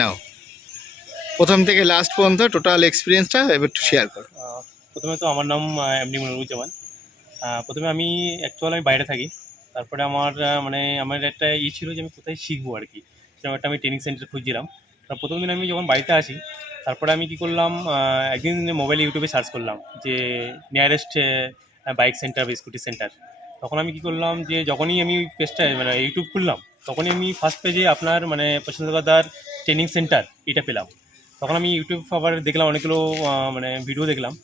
নাও প্রথম থেকে লাস্ট পর্যন্ত টোটাল এক্সপিরিয়েন্সটা এবার একটু শেয়ার করো। প্রথমে তো আমার নাম এমডি মনিরুজ্জামান। প্রথমে আমি আমি বাইরে থাকি। তারপরে আমার একটা ছিল যে আমি কোথায় শিখবো আর কি, সেরকম একটা আমি ট্রেনিং সেন্টার খুঁজছিলাম। প্রথম দিন আমি যখন বাড়িতে আসি, তারপরে আমি কী করলাম, একদিন মোবাইলে ইউটিউবে সার্চ করলাম যে নিয়ারেস্ট বাইক সেন্টার বা স্কুটি সেন্টার। তখন আমি কী করলাম যে যখনই আমি পেজটা ইউটিউব খুললাম, তখনই আমি ফার্স্ট পেজে আপনার পছন্দদার ট্রেনিং সেন্টার এটা পেলাম। তখন আমি ইউটিউব আবার দেখলাম অনেকগুলো ভিডিও দেখলাম।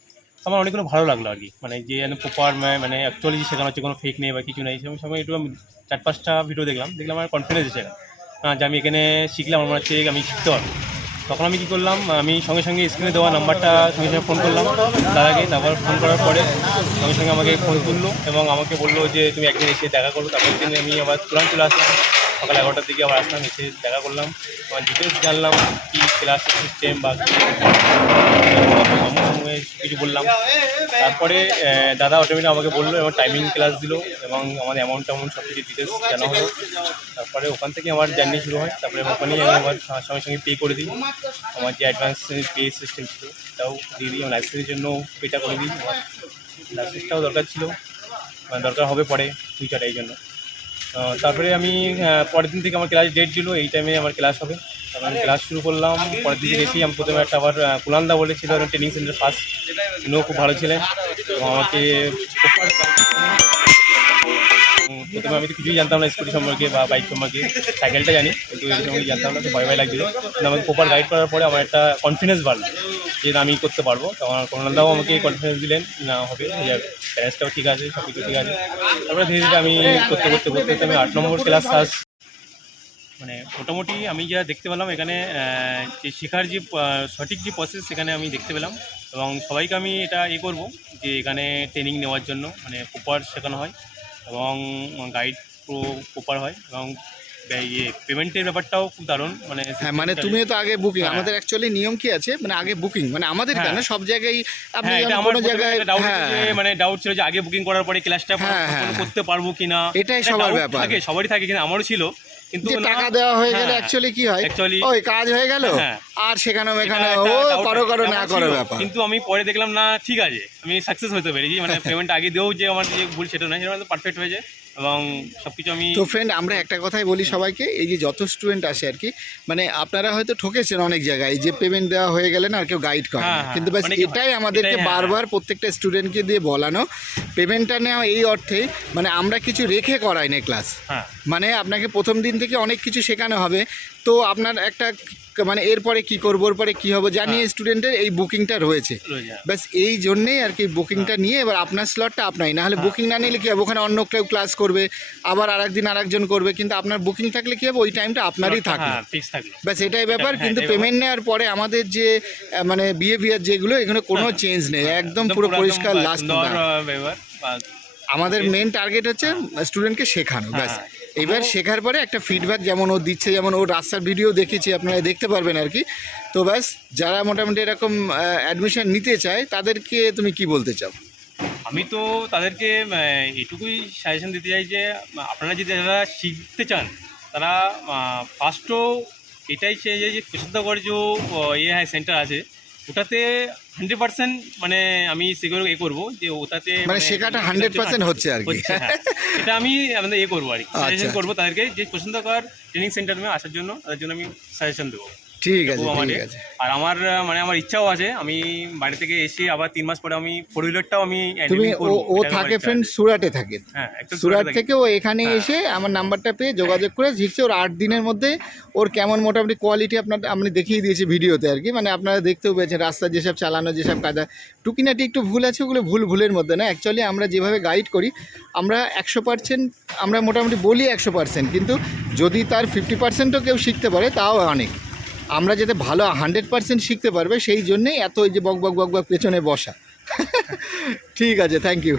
আমার অনেকগুলো ভালো লাগলো আর কি, যে প্রপার অ্যাকচুয়ালি শেখানো হচ্ছে, কোনো ফেক নেই বা কিছু নেই। সেরকম সময় একটু আমি 4-5টা ভিডিও দেখলাম আমার কনফিডেন্স এসে গেল যে আমি এখানে শিখলে আমার মনে হচ্ছে আমি শিখতে পারবো। তখন আমি কী করলাম, আমি সঙ্গে সঙ্গে স্ক্রিনে দেওয়া নাম্বারটা সঙ্গে সঙ্গে ফোন করলাম তার আগে। তারপর ফোন করার পরে সঙ্গে সঙ্গে আমাকে ফোন তুললো এবং আমাকে বললো যে তুমি একদিন এসে দেখা করো। তারপর দিন আমি আবার তুরান চলে আসলাম, সকাল 11টার দিকে আবার আসলাম, এসে দেখা করলাম, আমার ডিটেলস জানলাম কী ক্লাস সিস্টেম বা কিছু বললাম। তারপরে দাদা অটোমেটিক আমাকে বললো এবং টাইমিং ক্লাস দিল এবং আমাদের অ্যামাউন্ট সব কিছু ডিটেলস জানা হলো। তারপরে ওখান থেকে আমার জার্নি শুরু হয়। তারপরে ওখানেই আমি আবার সঙ্গে সঙ্গে পে করে দিই। আমার যে অ্যাডভান্স পে সিস্টেম ছিল সেটাও দিয়ে দিই। আমার লাইসেন্সের জন্য পেটা করে দিই। আমার লাইসেন্সটাও দরকার ছিল, দরকার হবে পরে ফিউচারে, এই জন্য। তারপরে আমি পরের দিন থেকে আমার ক্লাস ডেট ছিল, এই টাইমে আমার ক্লাস হবে। তারপরে আমি ক্লাস শুরু করলাম। পরের দিন থেকে আমি প্রথমে একটা আবার কুলান্দা বলেছিল ট্রেনিং সেন্টার ফার্স্ট, উনিও খুব ভালো ছিলেন এবং আমাকে প্রথমে আমি তো কিছুই জানতাম না স্কুটি সম্পর্কে বা বাইক সম্পর্কে, সাইকেলটা জানি কিন্তু এই সম্পর্কে জানতাম না, তো ভয় ভয় লাগছিল। কিন্তু আমাকে প্রপার গাইড করার পরে আমার একটা কনফিডেন্স বাড়লো যে আমি করতে পারবো। তখন কুলান্দাও আমাকে কনফিডেন্স দিলেন, না হবে, হয়ে যাবে, প্যারেন্টসটাও ঠিক আছে, সব কিছু ঠিক আছে। তারপরে ধীরে ধীরে আমি করতে করতে করতে আমি 8 নম্বর ক্লাস ফার্স্ট। মোটামুটি আমি যা দেখতে পেলাম এখানে যে শেখার যে সঠিক যে প্রসেস সেখানে আমি দেখতে পেলাম এবং সবাইকে আমি এটা করবো যে এখানে ট্রেনিং নেওয়ার জন্য প্রপার শেখানো হয় এবং গাইড প্রপার হয় এবং পেমেন্টের ব্যাপারটাও খুব দারুণ। হ্যাঁ, তুমিও তো আগে বুকিং, হ্যাঁ। আমাদের অ্যাকচুয়ালি নিয়ম কি আছে, আগে বুকিং, আমাদের কেন সব জায়গায় আপনি এটা কোনো জায়গায় ডাউট ছিল যে আগে বুকিং করার পরে ক্লাসটা করতে পারবো কিনা, এটাই সবার ব্যাপার, সবারই থাকে, কিন্তু আমারও ছিল। কিন্তু টাকা দেওয়া হয়ে গেলে অ্যাকচুয়ালি কি হয়, ওই কাজ হয়ে গেল আর সেখানে এখানে ও করো না করো ব্যাপার। কিন্তু আমি পরে দেখলাম না, ঠিক আছে, আমি সাকসেস হতে পেরেছি। পেমেন্ট আগে দিয়েও যে আমার যে ভুল সেটা নয়, সেটা পারফেক্ট হয়েছে এবং সবকিছু আমি। তো ফ্রেন্ড, আমরা একটা কথাই বলি সবাইকে, এই যে যত স্টুডেন্ট আসে আর কি, আপনারা হয়তো ঠকেছেন অনেক জায়গায় যে পেমেন্ট দেওয়া হয়ে গেলে না আর কেউ গাইড করে না, কিন্তু ব্যাস এটাই আমাদেরকে বারবার প্রত্যেকটা স্টুডেন্টকে দিয়ে বলানো, পেমেন্টটা নেওয়া এই অর্থেই আমরা কিছু রেখে করাই না ক্লাস, আপনাকে প্রথম দিন থেকে অনেক কিছু শেখানো হবে। তো আপনার একটা এরপরে কি করবো, এরপরে কি হবে জানিয়ে স্টুডেন্টের এই বুকিংটা রয়েছে, ব্যাস এই জন্যেই আর কি বুকিংটা নিয়ে এবার আপনার স্লটটা আপনারই, নাহলে বুকিং না নিলে কি হবে, ওখানে অন্য কেউ ক্লাস করবে, আবার আরেকদিন আরেকজন করবে, কিন্তু আপনার বুকিং থাকলে কি হবে, ওই টাইমটা আপনারই থাকবে, ব্যাস এটাই ব্যাপার। কিন্তু পেমেন্ট নেওয়ার পরে আমাদের যে বিহেভিয়ার যেগুলো, এগুলো কোনো চেঞ্জ নেই, একদম পুরো পরিষ্কার লাস্ট। আমাদের মেন টার্গেট হচ্ছে স্টুডেন্টকে শেখানো, ব্যাস। এবার শেখার পরে একটা ফিডব্যাক যেমন ও দিচ্ছে, যেমন ওর রাস্তার ভিডিও দেখেছি, আপনারা দেখতে পারবেন আর কি। তো ব্যাস, যারা মোটামুটি এরকম অ্যাডমিশন নিতে চায় তাদেরকে তুমি কি বলতে চাও? আমি তো তাদেরকে এটুকুই সাজেশন দিতে চাই যে আপনারা যদি যারা শিখতে চান তারা ফার্স্টও এটাই চাই যে পেশাদার যে সেন্টার আছে ওটাতে 100% আমি সেগুলো করবো যে ওটাতে শেখাটা 100% হচ্ছে আর কি। এটা আমি আমাদের করবো আর কি, সাজেশন করবো তাদেরকে যে পেশাদার ট্রেনিং সেন্টারে আসার জন্য, তাদের জন্য আমি সাজেশন দেবো। ঠিক আছে, ঠিক আছে। আর আমার ইচ্ছাও আছে, আমি বাড়ি থেকে এসে আবার 3 মাস পরে আমি 4 হুইলারটাও আমি ও থাকে ফ্রেন্ড সুরাটে থাকে, সুরাট থেকে ও এখানে এসে আমার নাম্বারটা পেয়ে যোগাযোগ করে শিখছে। ওর 8 দিনের মধ্যে ওর কেমন মোটামুটি কোয়ালিটি আমি দেখিয়ে দিয়েছি ভিডিওতে আর কি, আপনারা দেখতেও পেয়েছেন রাস্তা যেসব চালানো, যেসব কাজা টুকিনাটি একটু ভুল আছে, ওগুলো ভুলের মধ্যে না। অ্যাকচুয়ালি আমরা যেভাবে গাইড করি, আমরা 100% আমরা মোটামুটি বলি 100%, কিন্তু যদি তার 50%ও কেউ শিখতে পারে তাও অনেক। আমরা যাতে ভালো 100% শিখতে পারবে, সেই জন্যেই এত ওই যে বক বক পেছনে বসা। ঠিক আছে, থ্যাংক ইউ।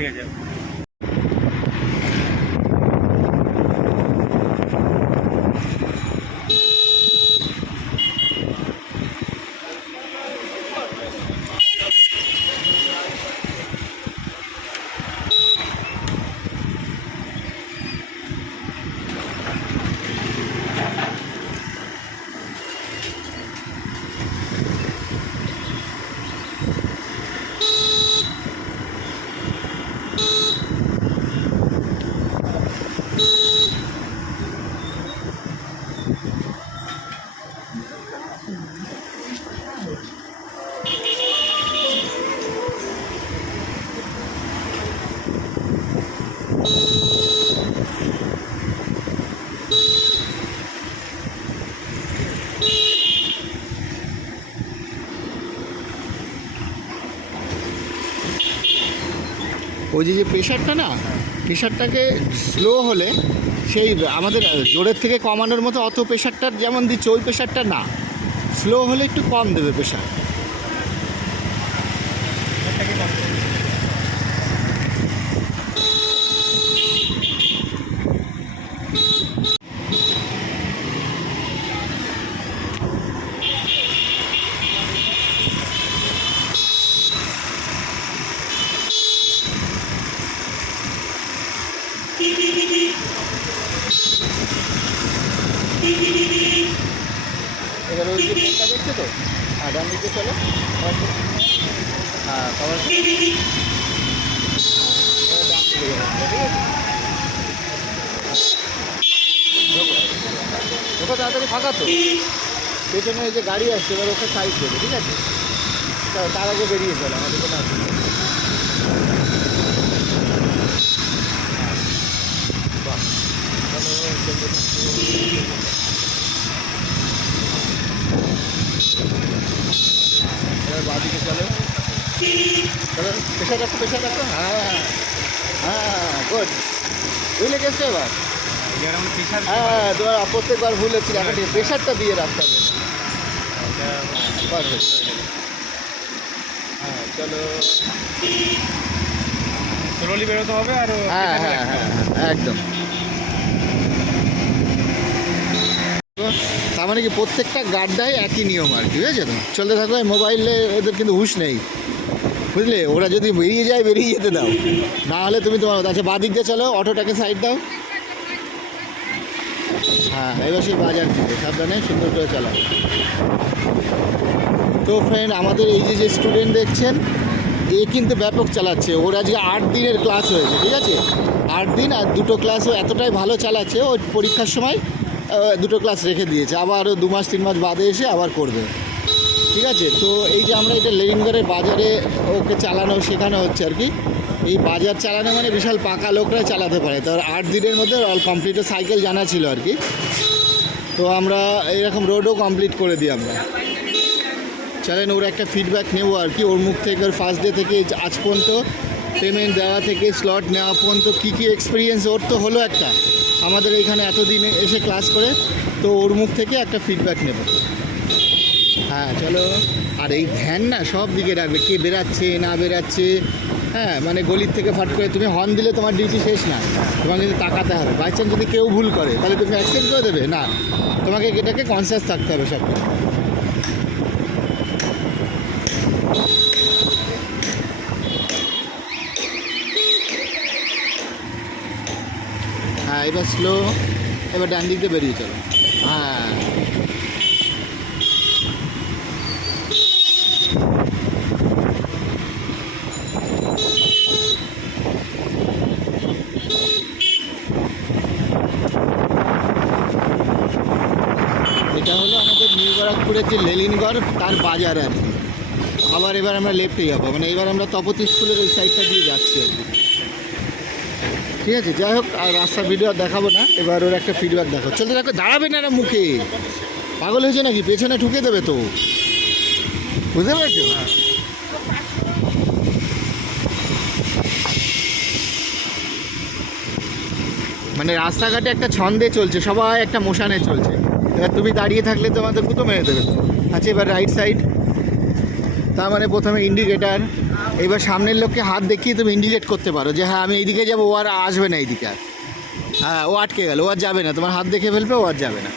ওই যে প্রেশারটা না, প্রেশারটাকে স্লো হলে সেই আমাদের জোরের থেকে কমানোর মতো অত প্রেশারটার যেমন দিচ্ছে ওই প্রেশারটা না, স্লো হলে একটু কম দেবে প্রেশার। এবার ওই যে পেনটা দেখছো তো, হ্যাঁ ডান দিকে চলো, হ্যাঁ কভার ডান দিকে যাবে, ঠিক আছে? দেখো তাড়াতাড়ি ফাঁকা তো, পেছনে এই যে গাড়ি আসছে, এবার ওকে সাইড দেবে, ঠিক আছে? তার আগে বেরিয়ে চলো, আমাদের কোনো অসুবিধা নেই। বাহ, এবার বাদিকে চলো, চলো পেশা রাখো, পেশা রাখো, হ্যাঁ হ্যাঁ গুড, বুঝলে গেছো এবার? হ্যাঁ তোমার প্রত্যেকবার ভুল হচ্ছিল, এখন প্রেশারটা দিয়ে রাখতে হবে। হ্যাঁ চলো, স্লোলি বেরোতে হবে আর হ্যাঁ হ্যাঁ হ্যাঁ হ্যাঁ একদম। তার মানে কি প্রত্যেকটা গাড্ডায় একই নিয়ম আর কি, বুঝেছো তো? চলতে থাকো, মোবাইলে এদের কিন্তু হুঁশ নেই, বুঝলে? ওরা যদি বেরিয়ে যায় বেরিয়ে যেতে দাও, না হলে তুমি তোমার আচ্ছা বাদিক দিয়ে চলো, অটোটাকে সাইড দাও। হ্যাঁ এবার সেই বাজার দিকে সাবধানে সুন্দর করে চালাও। তো ফ্রেন্ড, আমাদের এই যে স্টুডেন্ট দেখছেন, এ কিন্তু ব্যাপক চালাচ্ছে। ওর আজকে 8 দিনের ক্লাস হয়েছে, ঠিক আছে? 8 দিন আর 2টো ক্লাসও এতটাই ভালো চালাচ্ছে, ওই পরীক্ষার সময় 2টো ক্লাস রেখে দিয়েছে, আবার আরও 2 মাস 3 মাস বাদে এসে আবার করবে, ঠিক আছে? তো এই যে আমরা এটা লেনিনগড়ের বাজারে ওকে চালানো শেখানো হচ্ছে আর কি। এই বাজার চালানো মানে বিশাল পাকা লোকরা চালাতে পারে, তার 8 দিনের মধ্যে অল কমপ্লিট সাইকেল জানা ছিল আর কি। তো আমরা এইরকম রোডও কমপ্লিট করে দিই আমরা। চলেন ওর একটা ফিডব্যাক নেবো আর কি, ওর মুখ থেকে, ওর ফার্স্ট ডে থেকে আজ পর্যন্ত পেমেন্ট দেওয়া থেকে স্লট নেওয়া পর্যন্ত কী কী এক্সপিরিয়েন্স ওর তো হলো একটা, আমাদের এইখানে এতদিনে এসে ক্লাস করে, তো ওর মুখ থেকে একটা ফিডব্যাক নেব। হ্যাঁ চলো। আর এই ধ্যান না সব দিকে রাখবে, কে বেরাচ্ছে না বেরাচ্ছে, হ্যাঁ মানে গলির থেকে ফাট করে তুমি হর্ন দিলে তোমার ডিউটি শেষ না, তোমাকে কিন্তু তাকাতে হবে। বাই চান্স যদি কেউ ভুল করে তাহলে তুমি অ্যাকসেপ্ট করে দেবে না, তোমাকে এটাকে কনসিয়াস থাকতে হবে সব। হ্যাঁ এবার স্লো, এবার ডান দিক দিয়ে বেরিয়ে চলো। হ্যাঁ এটা হলো আমাদের নিউ ব্যারাকপুরের যে লেনিনগড় তার বাজার আর কি। আবার এবার আমরা লেফটে যাবো, মানে এবার আমরা তপতি স্কুলের ওই সাইডটা দিয়ে যাচ্ছি আর কি, ঠিক আছে? যাই হোক, আর রাস্তার ভিডিও আর দেখাবো না, এবার ওর একটা ফিডব্যাক দেখো। চলতে দেখো, দাঁড়াবে না মুখে, পাগল হয়েছে নাকি? পেছনে ঠুকে দেবে তো, বুঝতে পেরেছো? মানে রাস্তাঘাটে একটা ছন্দে চলছে, সবাই একটা মোশানে চলছে, এবার তুমি দাঁড়িয়ে থাকলে তোমাদের কুতো মেরে দেবে। আচ্ছা এবার রাইট সাইড, তার মানে প্রথমে ইন্ডিকেটার, এবার সামনের লোককে হাত দেখিয়ে তুমি ইন্ডিকেট করতে পারো যে হ্যাঁ আমি এইদিকে যাবো, ও আর আসবে না এইদিকে আর, হ্যাঁ ও আটকে গেল, ও আর যাবে না, তোমার হাত দেখে ফেলবে, ও আর যাবে না।